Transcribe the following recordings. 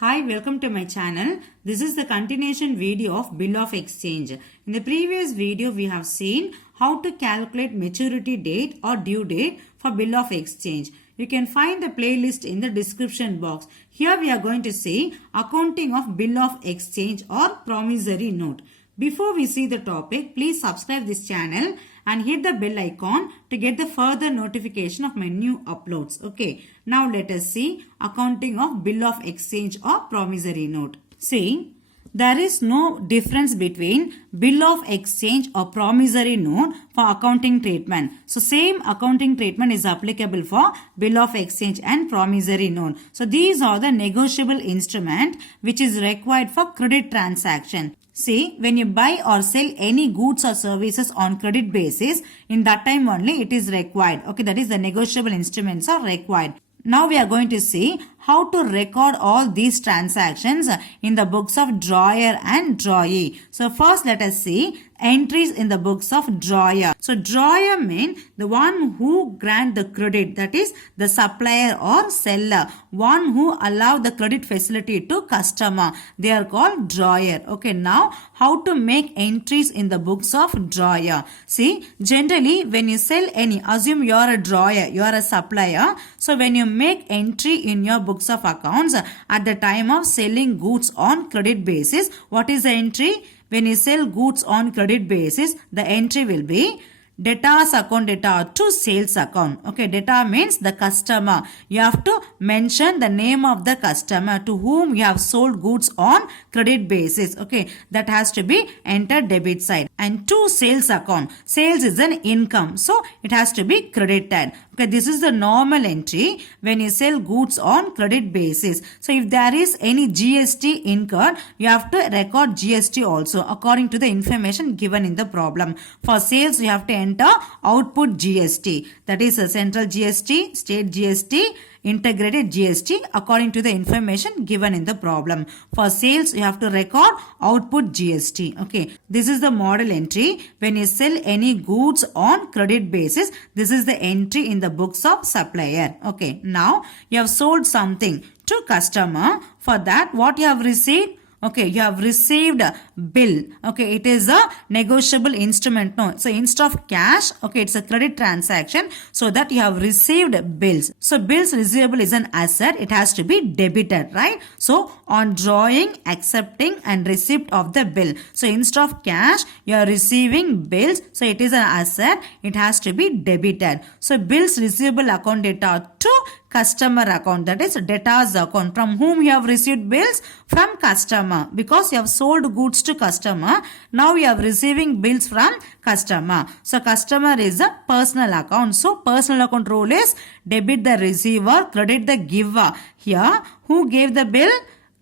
Hi, welcome to my channel. This is the continuation video of Bill of Exchange. In the previous video, we have seen how to calculate maturity date or due date for Bill of Exchange. You can find the playlist in the description box. Here we are going to see accounting of Bill of Exchange or promissory note. Before we see the topic, please subscribe this channel and hit the bell icon to get the further notification of my new uploads. Okay, now let us see accounting of Bill of Exchange or promissory note. See, there is no difference between Bill of Exchange or promissory note for accounting treatment. So same accounting treatment is applicable for Bill of Exchange and promissory note. So these are the negotiable instrument which is required for credit transaction. See, when you buy or sell any goods or services on credit basis, in that time only it is required. Okay, that is the negotiable instruments are required. Now we are going to see how to record all these transactions in the books of drawer and drawee. So first let us see entries in the books of drawer. So drawer means the one who grant the credit, that is the supplier or seller, one who allow the credit facility to customer. They are called drawer. Okay, now how to make entries in the books of drawer. See, generally when you sell any, assume you are a drawer, you are a supplier. So when you make entry in your books of accounts at the time of selling goods on credit basis, what is the entry? When you sell goods on credit basis, the entry will be debtors account debtor to sales account. Okay, debtor means the customer. You have to mention the name of the customer to whom you have sold goods on credit basis. Okay, that has to be entered debit side. And to sales account. Sales is an income, so it has to be credited. Okay, this is the normal entry when you sell goods on credit basis. So if there is any GST incurred, you have to record GST also according to the information given in the problem. For sales, you have to enter output GST. That is a central GST, state GST, integrated GST according to the information given in the problem. For sales, you have to record output GST. Okay, this is the model entry. When you sell any goods on credit basis, this is the entry in the books of supplier. Okay, now you have sold something to customer. For that, what you have received? Okay, you have received a bill. Okay, it is a negotiable instrument. No, so instead of cash, okay, it's a credit transaction. So that you have received bills. So bills receivable is an asset. It has to be debited, right? So on drawing, accepting and receipt of the bill. So instead of cash, you are receiving bills. So it is an asset. It has to be debited. So bills receivable account debtor to customer account, that is debtors account. From whom you have received bills? From customer, because you have sold goods to customer. Now you are receiving bills from customer. So customer is a personal account. So personal account rule is debit the receiver, credit the giver. Here who gave the bill?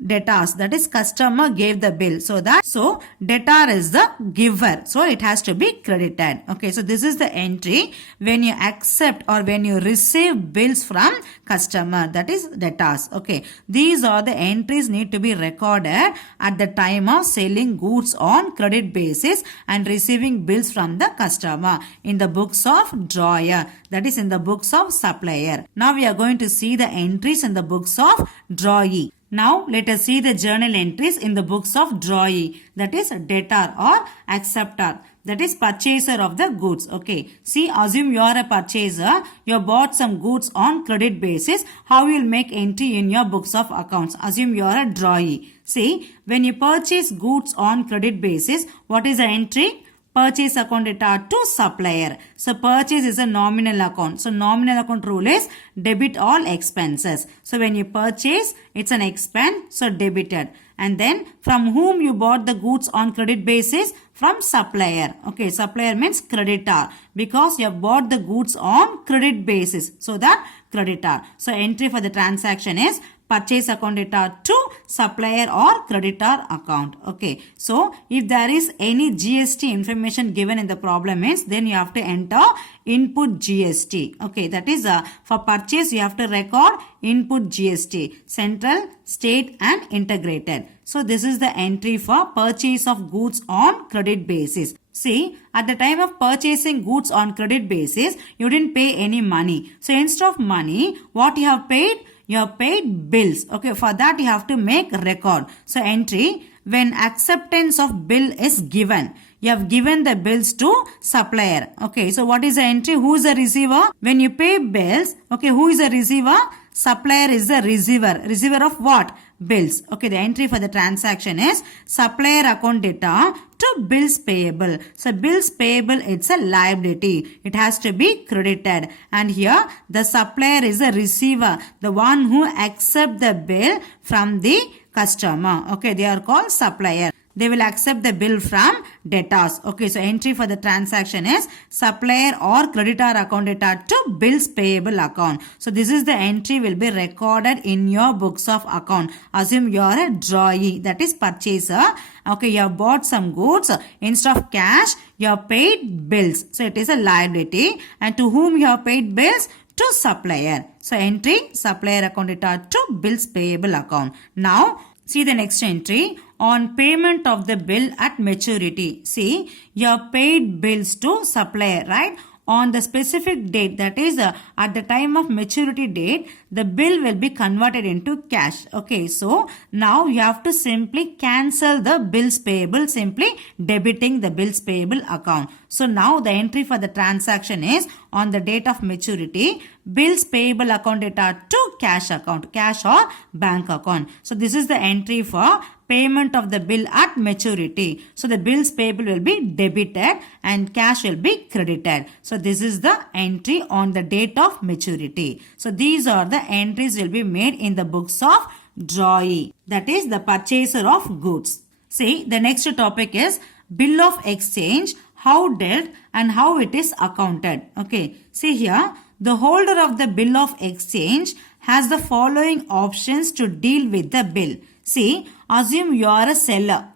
Debtors, that is customer gave the bill. So debtor is the giver. So it has to be credited. Okay, so this is the entry when you accept or when you receive bills from customer, that is debtors. Okay, these are the entries need to be recorded at the time of selling goods on credit basis and receiving bills from the customer in the books of drawer, that is in the books of supplier. Now we are going to see the entries in the books of drawee. Now let us see the journal entries in the books of drawee, that is debtor or acceptor, that is purchaser of the goods. Okay, see, assume you are a purchaser, you bought some goods on credit basis. How you will make entry in your books of accounts? Assume you are a drawee. See, when you purchase goods on credit basis, what is the entry? Purchase account debtor to supplier. So purchase is a nominal account. So nominal account rule is debit all expenses. So when you purchase, it's an expense, so debited. And then from whom you bought the goods on credit basis? From supplier. Okay, supplier means creditor because you have bought the goods on credit basis. So that creditor. So entry for the transaction is purchase account debtor to supplier or creditor account. Okay, so if there is any GST information given in the problem means then you have to enter input GST. Okay, that is for purchase you have to record input GST, central, state and integrated. So this is the entry for purchase of goods on credit basis. See, at the time of purchasing goods on credit basis, you didn't pay any money. So instead of money, what you have paid? you have paid bills. Okay, for that you have to make record. So entry, when acceptance of bill is given, you have given the bills to supplier. Okay, so what is the entry? Who is the receiver? When you pay bills, okay, who is the receiver? Supplier is the receiver. Receiver of what? Bills. Okay, the entry for the transaction is supplier account data to bills payable. So bills payable, it's a liability. It has to be credited. And here the supplier is the receiver, the one who accept the bill from the customer. Okay, they are called supplier. They will accept the bill from debtors. Okay, so entry for the transaction is supplier or creditor account data to bills payable account. So this is the entry will be recorded in your books of account. Assume you are a drawee, that is purchaser. Okay, you have bought some goods. Instead of cash, you have paid bills. So it is a liability. And to whom you have paid bills? To supplier. So entry supplier account data to bills payable account. Now see the next entry. On payment of the bill at maturity. See, you have paid bills to supplier, right? On the specific date, that is at the time of maturity date, the bill will be converted into cash. Okay, so now you have to simply cancel the bills payable, simply debiting the bills payable account. So now the entry for the transaction is on the date of maturity, bills payable account data to cash account, cash or bank account. So this is the entry for payment of the bill at maturity. So the bills payable will be debited and cash will be credited. So this is the entry on the date of maturity. So these are the entries will be made in the books of drawee, that is the purchaser of goods. See, the next topic is bill of exchange, how dealt and how it is accounted. Okay, see here, the holder of the bill of exchange has the following options to deal with the bill. See, assume you are a seller.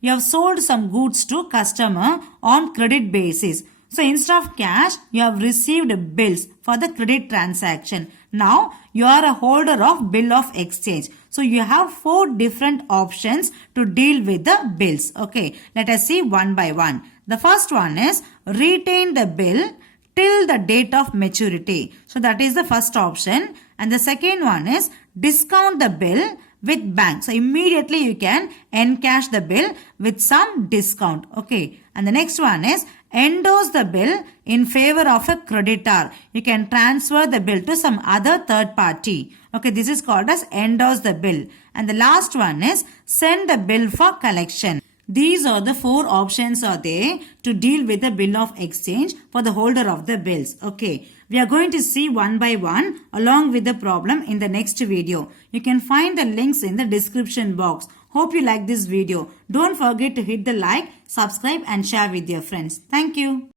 You have sold some goods to customer on credit basis. So instead of cash, you have received bills for the credit transaction. Now you are a holder of bill of exchange. So you have 4 different options to deal with the bills. Okay, let us see one by one. The first one is retain the bill till the date of maturity. So that is the first option. And the second one is discount the bill with bank. So immediately you can encash the bill with some discount. Okay. And the next one is endorse the bill in favor of a creditor. You can transfer the bill to some other third party. Okay. This is called as endorse the bill. And the last one is send the bill for collection. These are the 4 options are there to deal with the bill of exchange for the holder of the bills. Okay. We are going to see one by one along with the problem in the next video. You can find the links in the description box. Hope you like this video. Don't forget to hit the like, subscribe and share with your friends. Thank you.